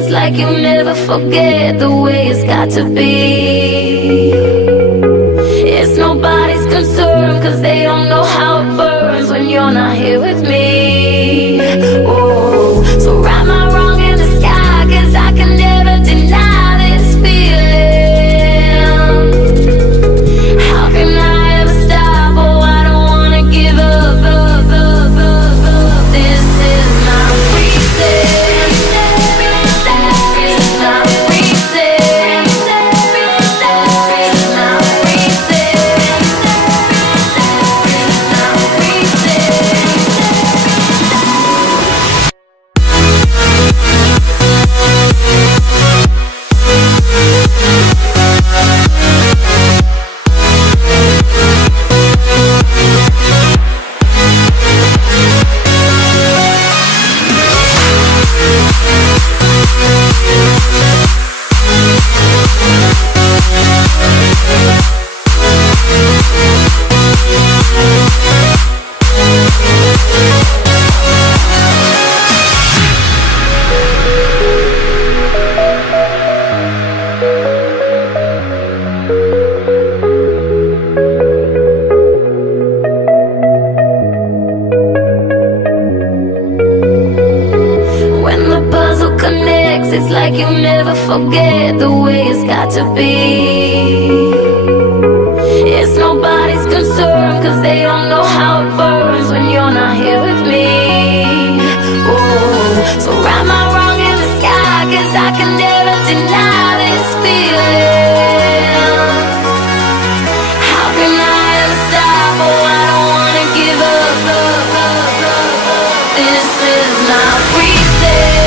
It's like you never forget the way it's got to be. It's nobody's concern, cause they don't know how it burns when you're not here with me. Oh, so write my wrong in the sky, cause I can never deny this feeling. How can I ever stop? Oh, I don't wanna give up, up, up, up, up. This is my reason. It's like you never forget the way it's got to be. It's nobody's concern, cause they don't know how it burns when you're not here with me. Oh, so write my wrong in the sky, cause I can never deny this feeling. How can I ever stop? Oh, I don't wanna give up, up, up, up, up. This is my reason.